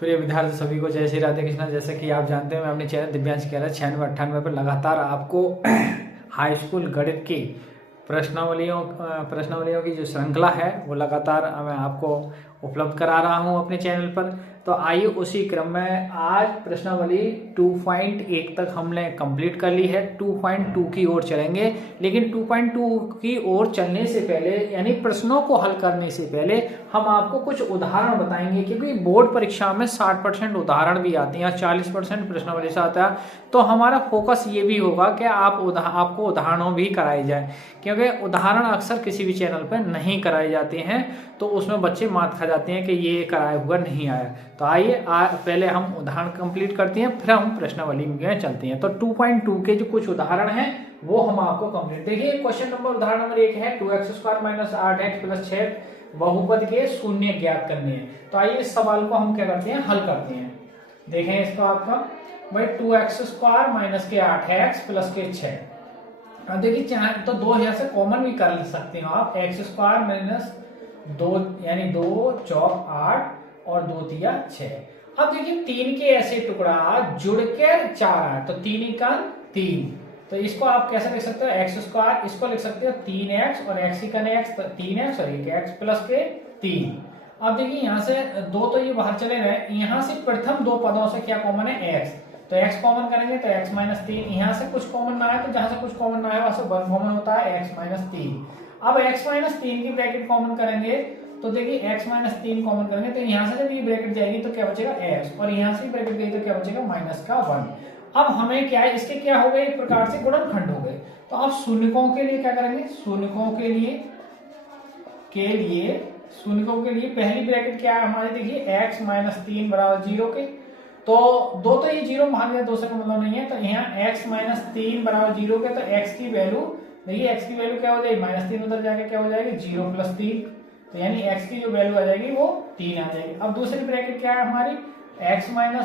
प्रिय विद्यार्थी सभी को जय श्री राधे कृष्णा। जैसे कि आप जानते हैं मैं अपने चैनल दिव्यांश केला 96-98 पर लगातार आपको हाई स्कूल गणित की प्रश्नावलियों की जो श्रृंखला है वो लगातार मैं आपको उपलब्ध करा रहा हूं अपने चैनल पर। तो आइए उसी क्रम में आज प्रश्नावली 2.1 तक हमने कंप्लीट कर ली है। 2.2 की ओर चलेंगे, लेकिन 2.2 की ओर चलने से पहले यानी प्रश्नों को हल करने से पहले हम आपको कुछ उदाहरण बताएंगे, क्योंकि बोर्ड परीक्षा में 60% उदाहरण भी आते हैं, 40% प्रश्नावली से आता है। तो हमारा फोकस ये भी होगा कि आपको उदाहरणों भी कराए जाए, क्योंकि उदाहरण अक्सर किसी भी चैनल पर नहीं कराए जाते हैं, तो उसमें बच्चे मात खा जाते हैं कि ये कराया हुआ नहीं आया। तो आइए पहले हम उदाहरण कंप्लीट करते हैं, फिर हम प्रश्नावली में चलते हैं। तो 2.2 के जो कुछ उदाहरण हैं वो हम आपको कंप्लीट देखिए। क्वेश्चन नंबर उदाहरण नंबर 1 है 2x² - 8x + 6 बहुपद के शून्य ज्ञात करने हैं। तो आइए इस सवाल को हम क्या करते हैं, हल करते हैं। देखें इसको आपका भाई 2x² - 8x + 6। अब देखिए चाहे तो 2 यहाँ से कॉमन भी कर सकते हो आप। x² - 2 यानी 2 चौक 8 और 2 तिया 6। अब देखिए 3 के ऐसे टुकड़ा जुड़ के 4 आए, तो 3 × 3। तो इसको आप कैसे लिख सकते हो, x², इसको लिख सकते हो 3x और x × x 3x और 1x + 3। अब देखिए यहाँ से 2 तो ये बाहर चले गए, यहाँ से प्रथम 2 पदों से क्या कॉमन है, x। तो x कॉमन करेंगे तो x - 3। यहाँ से कुछ कॉमन ना आए तो जहां से कुछ कॉमन ना आए वहां से 1 कॉमन होता है, x - 3। अब x - 3 की ब्रैकेट कॉमन करेंगे तो देखिए x - 3 कॉमन करेंगे तो यहाँ से जब ये ब्रैकेट जाएगी तो क्या बचेगा x, और यहाँ से ब्रैकेट गई तो क्या बचेगा -1। अब हमें क्या है, इसके क्या हो गए, एक प्रकार से गुणनखंड हो गए। तो अब शून्यकों के लिए क्या करेंगे, शून्यकों के लिए पहली ब्रैकेट क्या है हमारी, देखिए x - 3 = 0 के। तो 2 तो ये 0 भाग गया, 2 से का मतलब नहीं है। तो यहाँ x - 3 = 0 के, तो x की वैल्यू देखिए, x की वैल्यू क्या हो जाएगी, -3 उधर जाके क्या हो जाएगी 0 + 3। तो यानी x की जो वैल्यू आ जाएगी वो 3 आ जाएगी। अब दूसरी ब्रैकेट क्या है हमारी, x - 1 =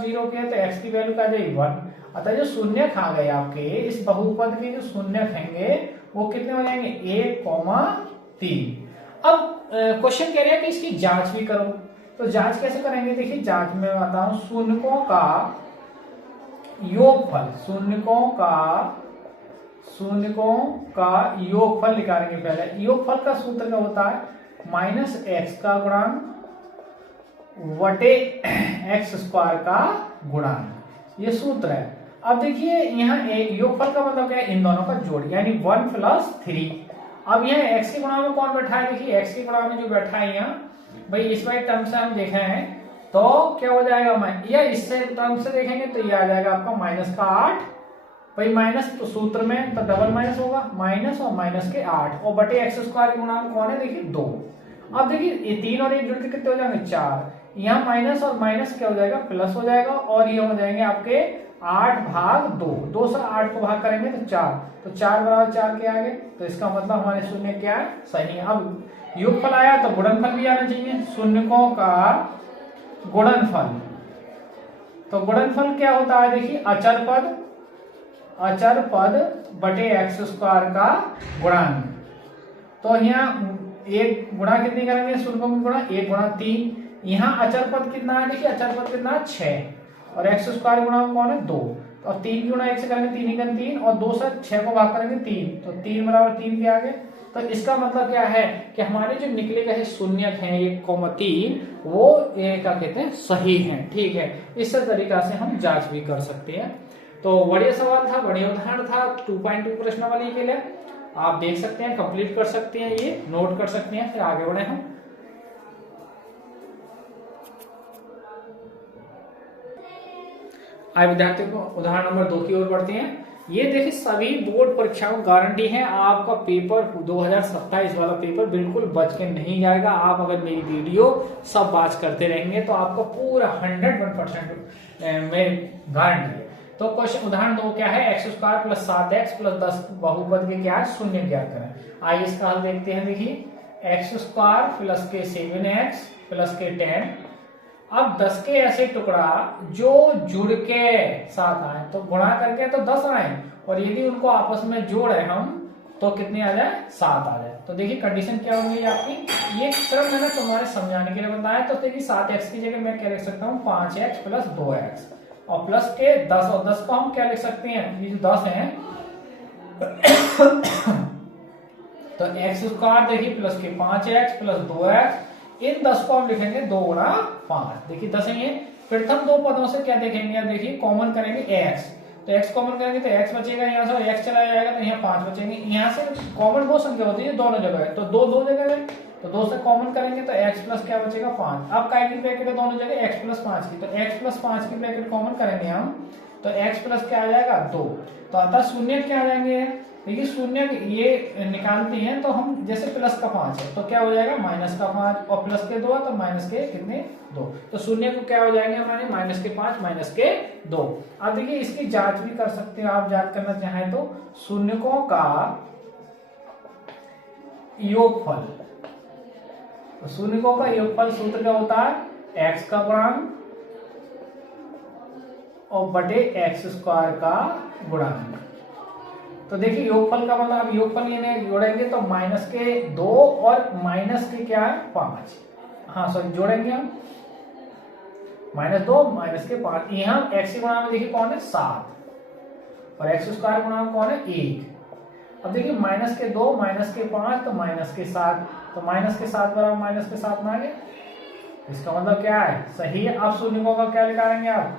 0 के, तो x की वैल्यू क्या आ जाएगी 1। अतः जो शून्य खा गए आपके इस बहुपद के, जो शून्य खाएंगे वो कितने हो जाएंगे, 1, 3। अब क्वेश्चन कह रहे हैं कि इसकी जांच भी करो। तो जांच कैसे करेंगे, देखिए जांच में बताता हूं। शून्यकों का योगफल निकालेंगे। पहले योगफल का सूत्र क्या होता है, -x का गुणांक बटे x² का गुणांक, ये सूत्र है। अब देखिए यहाँ योगफल का मतलब क्या है, इन दोनों का जोड़, यानी 1 + 3। अब यहाँ x के गुणा में कौन बैठा है, देखिए x के गुणा में जो बैठा है यहाँ भाई, इस वाले टर्म से हम देखें हैं तो क्या हो जाएगा, या इससे टर्म से देखेंगे तो ये आ जाएगा आपका -8। भाई माइनस तो सूत्र में तो डबल माइनस होगा, माइनस और -8 और बटे x² के गुणांक कौन है, देखिए 2। अब देखिए ये 3 और 1 जुड़ के कितने हो जाएंगे, 4। यहाँ माइनस और माइनस क्या हो जाएगा, प्लस हो जाएगा, और ये हो जाएंगे आपके 8/2। 2 से 8 को भाग करेंगे तो 4, तो 4 = 4 के आगे। तो इसका मतलब हमारे शून्य क्या है, सही है। अब योगफल आया तो गुणनफल भी आना चाहिए, शून्यकों का गुणनफल। तो गुणनफल क्या होता है, देखिए अचर पद बटे x² का गुणांक। तो यहाँ एक गुणा कितनी करेंगे, शून्यकों की गुणा 1 × 3। यहाँ अचर पद कितना है, देखिए अचर पद कितना है 6, और x² गुणांक कौन है 2। और 3 गुणा 1 से करेंगे 3 × 3, और 2 से 6 को भाग करेंगे 3, तो 3 = 3 के आगे। तो इसका मतलब क्या है कि हमारे जो निकले गए शून्यक हैं 1, 3 वो क्या कहते हैं, सही हैं। ठीक है, इस तरीका से हम जांच भी कर सकते हैं। तो बढ़िया सवाल था, बढ़िया उदाहरण था 2.2 प्रश्नावली के लिए। आप देख सकते हैं, कंप्लीट कर सकते हैं, ये नोट कर सकते हैं, फिर आगे बढ़े हम। आइए विद्यार्थियों को उदाहरण नंबर 2 की ओर बढ़ते हैं। ये देखिए सभी बोर्ड परीक्षाओं गारंटी है, आपका पेपर 2027 वाला पेपर बिल्कुल बच के नहीं जाएगा। आप अगर मेरी वीडियो सब बात करते रहेंगे तो आपका पूरा 101% में गारंटी है। तो क्वेश्चन उदाहरण 2 क्या है, x² + 7x + 10 बहुपद के क्या है, शून्य ज्ञात करें। आइए इसका हल देखते हैं। देखिए x² + 7x + 10। अब 10 के ऐसे टुकड़ा जो जुड़ के 7 आए, तो गुणा करके तो 10 आए, और यदि उनको आपस में जोड़े हम तो कितने आ जाए, 7 आ जाए। तो देखिए कंडीशन क्या होगी आपकी, ये सिर्फ मैंने तुम्हारे समझाने के लिए बताया। तो देखिए 7x की जगह मैं क्या लिख सकता हूँ 5x प्लस 2x और प्लस के 10, और 10 को हम क्या लिख सकते हैं, ये जो 10 है तो एक्स स्क्वायर देखिए प्लस के 5x प्लस 2x, इन 10 को हम लिखेंगे 2 गुणा 5। देखिए 10 है ये, प्रथम दो पदों से क्या देखेंगे, देखिए कॉमन करेंगे x, तो x कॉमन करेंगे तो x बचेगा, यहाँ से x चला जाएगा तो यहाँ 5 बचेंगे। यहाँ से कॉमन वो संख्या होती है दोनों जगह है, तो दो जगह है, तो 2 से कॉमन करेंगे तो x प्लस क्या बचेगा 5। अब काय की ब्रैकेट है दोनों जगह x प्लस 5 की, तो x प्लस 5 की ब्रैकेट कॉमन करेंगे हम तो x प्लस क्या आ जाएगा 2, तो अतः शून्य क्या आ जाएंगे, देखिए शून्य ये निकालते हैं तो हम जैसे प्लस का 5 है तो क्या हो जाएगा माइनस का 5 और प्लस के 2 है तो माइनस के कितने 2, तो शून्य को क्या हो जाएंगे हमारे माइनस के 5 माइनस के 2। अब देखिए इसकी जांच भी कर सकते हो आप, जांच करना चाहें तो शून्यकों का योगफल, तो शून्यकों का योगफल सूत्र क्या होता है x का गुणांक और बटे x स्क्वायर का गुणांक। तो देखिए योगफल का मतलब, अब योगफल ये जोड़ेंगे तो माइनस के 2 और माइनस के क्या है 5, हाँ सॉरी जोड़ेंगे हम -2 माइनस के 5, यहाँ x के गुणांक देखिए कौन है 7 और x स्क्वायर गुणांक कौन है 1। अब देखिए माइनस के 2 माइनस के 5 तो माइनस के 7, तो माइनस के 7 बराबर माइनस के 7 में आ गए, इसका मतलब क्या है सही है। अब शून्यकों का क्या निकालेंगे आप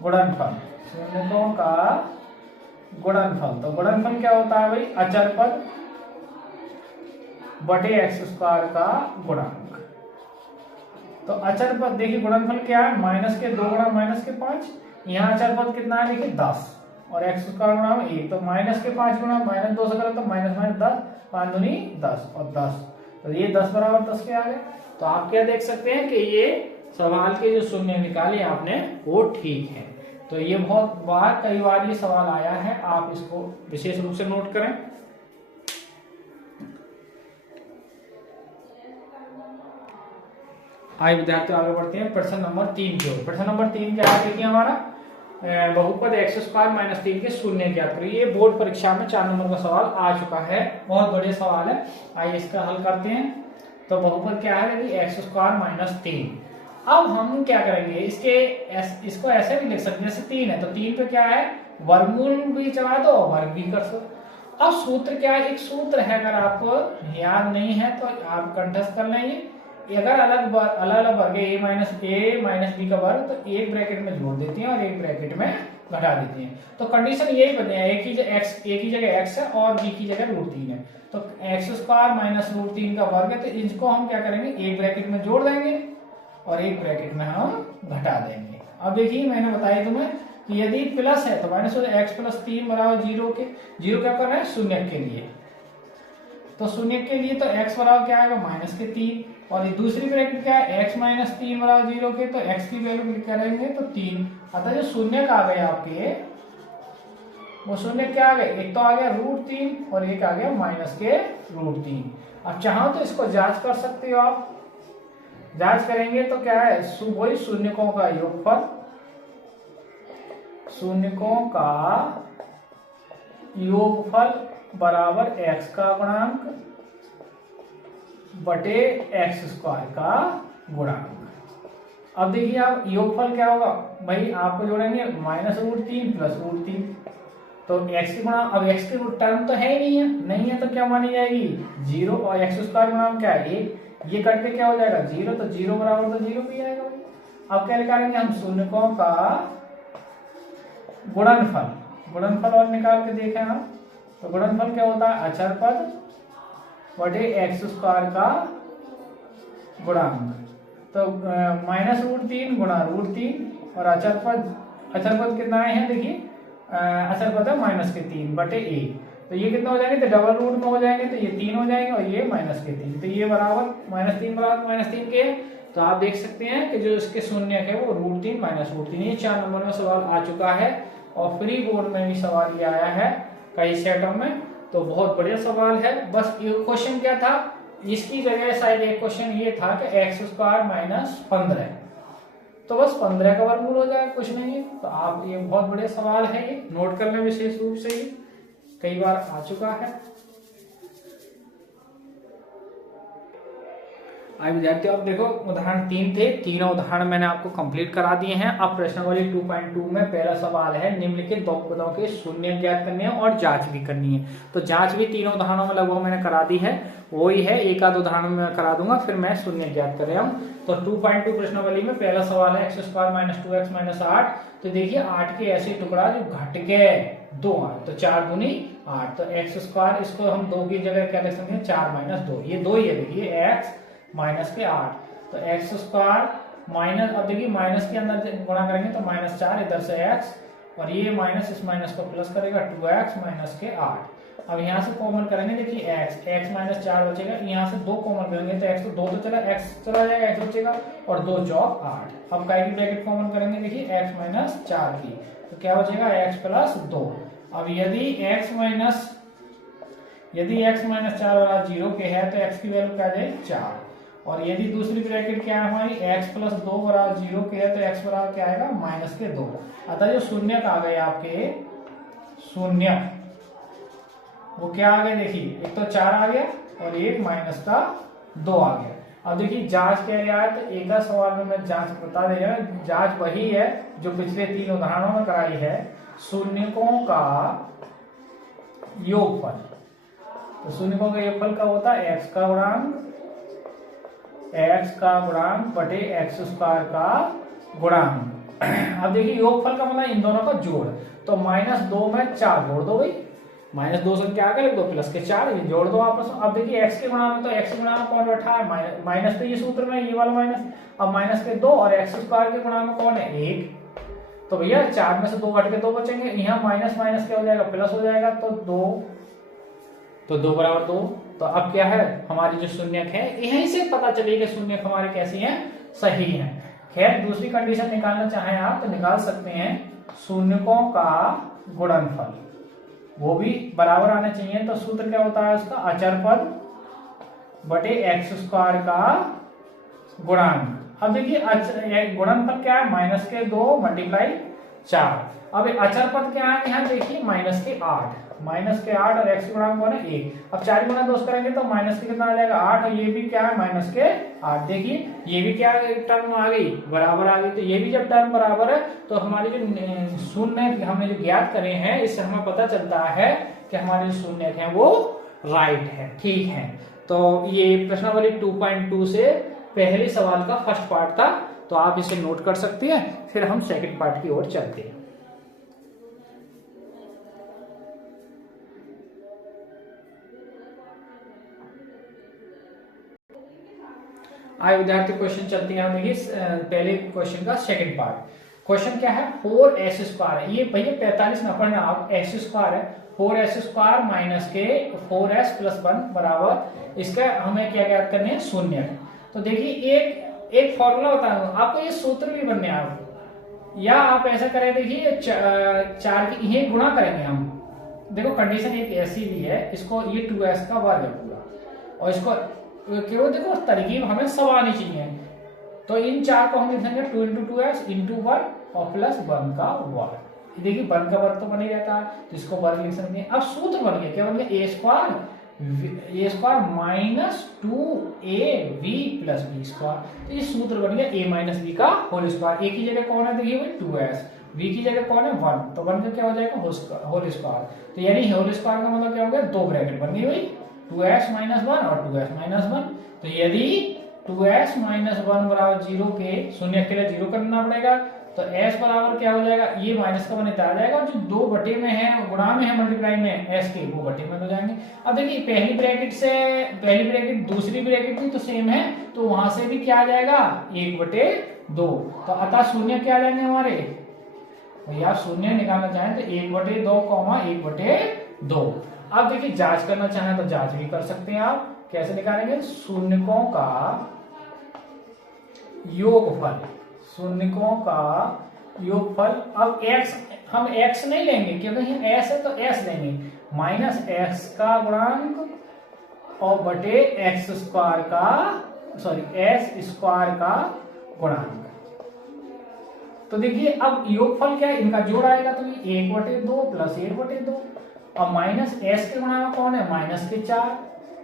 गुणनफल, शून्यकों का गुणनफल, तो गुणनफल क्या होता है भाई अचर पद बटे x स्क्वायर का गुणांक। तो अचर पद देखिए गुणनफल क्या है माइनस के 2 गुणा माइनस के 5, यहाँ अचर पद कितना है देखिए 10 और x स्क्वायर गुणा 1, तो माइनस के 5 गुणा माइनस 2 से करो तो माइनस 10, 5 दूनी 10 और 10, तो ये 10 बराबर 10 के आ गए। तो आप क्या देख सकते हैं कि ये सवाल के जो शून्य निकाले आपने वो ठीक है। तो ये बहुत बार कई बार ये सवाल आया है, आप इसको विशेष रूप से नोट करें। आइए विद्यार्थियों आगे बढ़ते हैं प्रश्न नंबर 3 की ओर। प्रश्न नंबर 3 क्या है देखिए हमारा बहुपद x स्क्वायर माइनस 3 के शून्य ज्ञात करिए। ये बोर्ड परीक्षा में 4 नंबर का सवाल आ चुका है, बहुत बढ़िया सवाल है। आइए इसका हल करते हैं। तो बहुपद क्या है देखिए x स्क्वायर माइनस 3। अब हम क्या करेंगे इसको ऐसे भी लिख सकते हैं, जैसे 3 है तो 3 पे क्या है वर्गमूल भी चला दो वर्ग भी कर सकते। अब सूत्र क्या है, एक सूत्र है, अगर आपको याद नहीं है तो आप कंठस्थ कर लेंगे। अगर अलग अलग वर्ग है a माइनस बी का वर्ग, तो एक ब्रैकेट में जोड़ देते हैं और एक ब्रैकेट में घटा देते हैं। तो कंडीशन यही बने है, एक ही जगह x है और b की जगह √3 है, तो x स्क्वायर माइनस √3 का वर्ग है, तो इसको हम क्या करेंगे एक ब्रैकेट में जोड़ देंगे और एक ब्रैकेट में हम घटा देंगे। अब देखिए मैंने बताया तुम्हें कि यदि प्लस है तो माइनस हो जाए x प्लस 3 बराबर 0 के, 0 क्या करना है शून्य के लिए, तो शून्य के लिए तो x बराबर क्या आएगा माइनस के 3, और ये दूसरी ब्रैकेट क्या है x माइनस 3 बराबर 0 के, तो x की वैल्यू करेंगे तो 3। अतः जो शून्य का आ गए आपके वो शून्य क्या आ गए, एक तो आ गया √3 और एक आ गया माइनस के √3। अब चाहो तो इसको जांच कर सकते हो आप, जांच करेंगे तो क्या है वही शून्यकों का योगफल, शून्यकों का योगफल बराबर x का गुणांक बटे x स्क्वायर का गुणांक। अब देखिए आप योगफल क्या होगा भाई, आपको जोड़ेंगे -√3 प्लस √3, तो x की गुणा, अब x की टर्म तो है ही नहीं है तो क्या मानी जाएगी 0, और x स्क्वायर गुणांक क्या है 1, ये कट के क्या हो जाएगा 0, तो 0 बराबर तो 0 भी आएगा। अब क्या निकालेंगे हम शून्यकों का गुणनफल, गुणनफल और निकाल के देखें हम, तो गुणनफल क्या होता है अचर पद बटे x स्क्वायर का गुणांक, तो -√3 गुणा √3 और अचर पद कितना है देखिए अचर पद है -3 बटे 1, तो ये कितना हो जाएंगे तो डबल रूट में हो जाएंगे, तो ये 3 हो जाएंगे और ये -3, तो ये बराबर -3 बराबर -3 के। तो आप देख सकते हैं कि जो इसके शून्य है वो √3 -√3, ये 4 नंबर में सवाल आ चुका है और प्री बोर्ड में भी सवाल ये आया है कई सेटों में, तो बहुत बढ़िया सवाल है। बस ये क्वेश्चन क्या था, इसकी जगह शायद एक क्वेश्चन ये था कि x स्क्वायर माइनस 15, तो बस 15 का वर्गमूल हो जाएगा, कुछ नहीं है। तो आप ये बहुत बड़े सवाल है, ये नोट कर लें विशेष रूप से, ही कई बार आ चुका है। आई विद्यार्थियों, अब देखो उदाहरण 3 थे, तीनों उदाहरण मैंने आपको कंप्लीट करा दिए हैं। अब प्रश्नावली 2.2 में पहला सवाल है, निम्नलिखित बहुपदों के शून्य ज्ञात करने हैं और जांच भी करनी है। तो जांच भी तीनों उदाहरणों में लगभग मैंने करा दी है, वही है, एक आध उदाहरण में करा दूंगा, फिर मैं शून्य ज्ञात कर रहा हूँ। तो 2.2 प्रश्नावली में पहला सवाल है x² - 2x - 8। तो देखिए 8 के ऐसे टुकड़ा जो घट गए 2 8, तो 4 दूनी 8, तो x², इसको हम 2 की जगह क्या लिख सकते हैं, 4 - 2, ये 2 ही है। देखिए x माइनस के 8, तो x² माइनस, अब देखिए माइनस के अंदर गुणा करेंगे तो -4, इधर से x, और ये माइनस इस माइनस को प्लस करेगा, 2x माइनस के 8। अब यहाँ से कॉमन करेंगे, देखिए x माइनस 4 बचेगा, यहाँ से 2 कॉमन करेंगे तो x तो 2 तो चला, x चला जाएगा, x बचेगा, और 2 चौक 8। अब काय की ब्रैकेट कॉमन करेंगे, देखिए x माइनस 4 की, तो क्या बचेगा, x प्लस 2। अब यदि x माइनस 4 बराबर 0 के है तो x की वैल्यू क्या आ जाएगी, 4। और यदि दूसरी ब्रैकेट क्या है हमारी, x प्लस 2 बराबर 0 के है तो x बराबर क्या आएगा, -2। अतः जो शून्य आ गए आपके शून्य, वो क्या आ गए, देखिए एक तो 4 आ गया और एक -2 आ गया। अब देखिए जांच कह रहा है, तो एक सवाल में मैं जांच बता दे रहा हूं। जांच वही है जो पिछले 3 उदाहरणों में कराई है, शून्यकों का योगफल। तो शून्यकों का योगफल क्या होता है, x का गुणांक बटे x² का गुणांक। अब देखिए योगफल का मतलब इन दोनों का जोड़, तो -2 में 4 जोड़ दो भाई, -2 से क्या आगे लिख दो, प्लस के 4, ये जोड़ दो आपस में। अब देखिए x के गुणांक, तो x के गुणांक कौन बैठा है, माइनस, तो ये सूत्र में ये वाला माइनस, अब -2, और x² के गुणांक कौन है, 1। तो भैया 4 में से 2 घट के 2 बचेंगे, यहाँ माइनस माइनस क्या हो जाएगा, प्लस हो जाएगा, तो 2 बराबर 2। तो अब क्या है, हमारी जो शून्यक है, यहीं से पता चलेगा शून्यक हमारे कैसी हैं, सही हैं। खैर दूसरी कंडीशन निकालना चाहें आप तो निकाल सकते हैं, शून्यकों का गुणनफल, वो भी बराबर आने चाहिए। तो सूत्र क्या होता है उसका, अचर पद बटे x² का गुणांक। अब देखिए गुणनफल क्या है, -2 × 4। अब अचर पद क्या है, यहाँ देखिए -8 और x गुणांक कौन है, 1। अब 4 गुना 2 करेंगे तो माइनस के कितना आ जाएगा, 8, और ये भी क्या है, -8। देखिए ये भी क्या टर्म आ गई, बराबर आ गई। तो ये भी जब टर्म बराबर है तो हमारे जो शून्य हमने जो ज्ञात करे हैं, इससे हमें पता चलता है कि हमारे जो शून्य है वो राइट है, ठीक है। तो ये प्रश्नावली 2.2 से पहले सवाल का फर्स्ट पार्ट था, तो आप इसे नोट कर सकते हैं। फिर हम सेकंड पार्ट की ओर चलते हैं। आइए विद्यार्थी क्वेश्चन चलते हैं। देखिए पहले क्वेश्चन का सेकंड पार्ट। क्वेश्चन क्या है, 4s² है, ये भैया 45 ना पढ़ना आप, s² है, 4s² माइनस के 4s + 1 बराबर, इसका हमें क्या ज्ञात करने हैं, शून्य। तो देखिए एक फॉर्मूला बता दूं आपको, ये सूत्र भी बनने आप, या आप ऐसा करें, देखिए 4 की ये गुणा करेंगे हम। देखो कंडीशन एक ऐसी भी है, इसको ये 2s का वर्ग है पूरा, और इसको केवल देखो तरकीब हमें सब आनी चाहिए। तो इन 4 को हम लिखेंगे 2 × 2s × 1 और +1 का वर्ग। देखिए 1 का वर्ग तो बन ही रहता है, तो इसको वर्ग लिख सकते हैं। अब सूत्र बन गया, क्या बन गया, a² - 2ab + b²। तो ये सूत्र बन गया a - b का होल स्क्वायर। a की जगह कौन है, देखिए भाई 2s, b की जगह कौन है 1, तो 1 का क्या हो जाएगा, होल स्क्वायर। तो यानी होल स्क्वायर का मतलब क्या हो गया, 2 ब्रैकेट बन गई भाई, 2s - 1 और 2s - 1। तो यदि 2s - 1 बराबर 0 के, शून्य के लिए 0 करना पड़ेगा, तो s बराबर क्या हो जाएगा, ये माइनस का बने आ जाएगा, और जो 2 बटे में है, गुणा में है, मल्टीप्लाई में s के, वो बटे में हो जाएंगे। अब देखिए पहली ब्रैकेट दूसरी ब्रैकेट भी तो सेम है, तो वहां से भी क्या आ जाएगा, 1/2। तो अतः शून्य क्या आ जाएंगे हमारे भैया, शून्य निकालना चाहें तो 1/2, 1/2। अब देखिए जांच करना चाहें तो जांच भी कर सकते हैं आप, कैसे निकालेंगे, शून्यकों का योगफल, शून्यकों का योगफल। अब x हम x नहीं लेंगे क्योंकि यहाँ s है, तो s लेंगे, -x का गुणांक और बटे s² का गुणांक। तो देखिए अब योगफल क्या है, इनका जोड़ आएगा, तो ये 1/2 + 1/2, और -s के गुणांक कौन है, -4,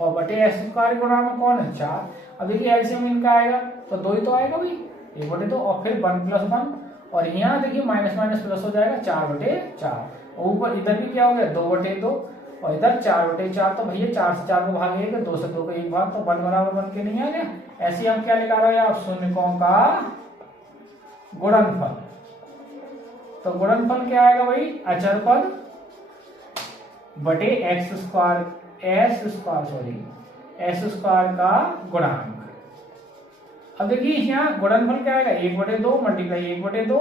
और बटे एक्स स्क्वायर गुणा में कौन है 4। अब देखिए एलसीएम इनका आएगा तो 2 ही तो आएगा भाई, 1/2 और फिर 1+1 और यहाँ देखिए माइनस माइनस प्लस हो जाएगा 4/4 और ऊपर इधर भी क्या हो गया 2/2 और इधर 4/4। तो भैया 4 से 4 को भाग 1, 2 से 2 को 1 भाग, तो 1 बराबर 1 के नहीं आ गया। ऐसे हम क्या निकाल रहे हैं आप शून्यकों का गुणनफल। तो गुणनफल क्या आएगा भाई अचर पद बटे एक्स स्क्वायर का गुणांक। अब देखिए यहाँ गुणनफल क्या आएगा 1/2 मल्टीप्लाई 1/2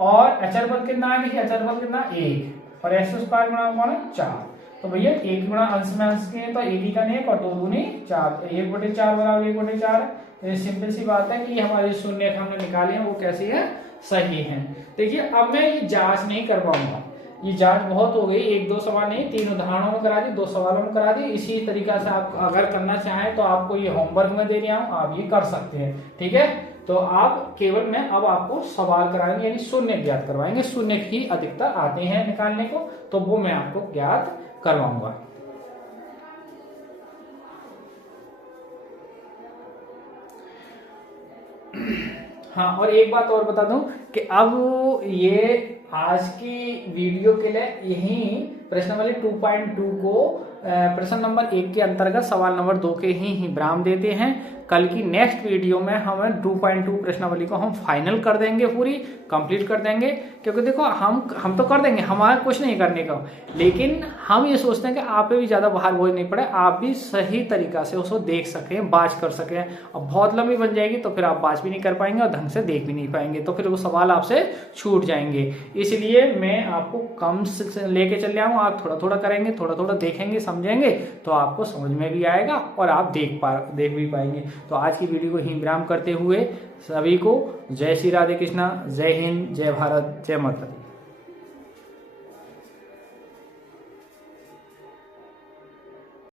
और अचर पद कितना आएगा, अचर पद कितना 1 और एक्स स्क्वायर गुणा कौन है 4। तो भैया 1 गुणा अंश में अंश के तो 1 ही का नहीं और 2 दूनी 4, 1/4 बराबर 1/4। तो सिंपल सी बात है कि ये हमारी शून्य हमने निकाली है वो कैसी है, सही है। देखिए अब मैं ये जांच नहीं कर पाऊंगा, ये जांच बहुत हो गई, 1-2 सवाल नहीं 3 उदाहरणों में करा दी, 2 सवालों में करा दी। इसी तरीका से आप अगर करना चाहें तो आपको ये होमवर्क में दे रहा हूं, आप ये कर सकते हैं, ठीक है। तो आप केवल मैं अब आपको सवाल कराएंगे यानी शून्य ज्ञात करवाएंगे, शून्य ही अधिकतर आते हैं निकालने को, तो वो मैं आपको ज्ञात करवाऊंगा। हाँ और एक बात और बता दूं कि अब ये आज की वीडियो के लिए यही प्रश्नावली 2.2 को प्रश्न नंबर 1 के अंतर्गत सवाल नंबर 2 के ही विराम देते हैं। कल की नेक्स्ट वीडियो में हम 2.2 प्रश्नावली को हम फाइनल कर देंगे, पूरी कंप्लीट कर देंगे। क्योंकि देखो हम तो कर देंगे, हमारा कुछ नहीं करने का, लेकिन हम ये सोचते हैं कि आप पे भी ज्यादा बाहर बोझ नहीं पड़े, आप भी सही तरीका से उसको देख सकें, बाज कर सकें। अब बहुत लंबी बन जाएगी तो फिर आप बाज भी नहीं कर पाएंगे और ढंग से देख भी नहीं पाएंगे, तो फिर वो सवाल आपसे छूट जाएंगे। इसलिए मैं आपको कम से लेके चल आऊँ, आप थोड़ा थोड़ा करेंगे, थोड़ा थोड़ा देखेंगे, समझेंगे तो आपको समझ में भी आएगा और आप देख भी पाएंगे। तो आज की वीडियो को ही विराम करते हुए सभी को जय श्री राधे कृष्णा, जय हिंद, जय भारत, जय माता दी।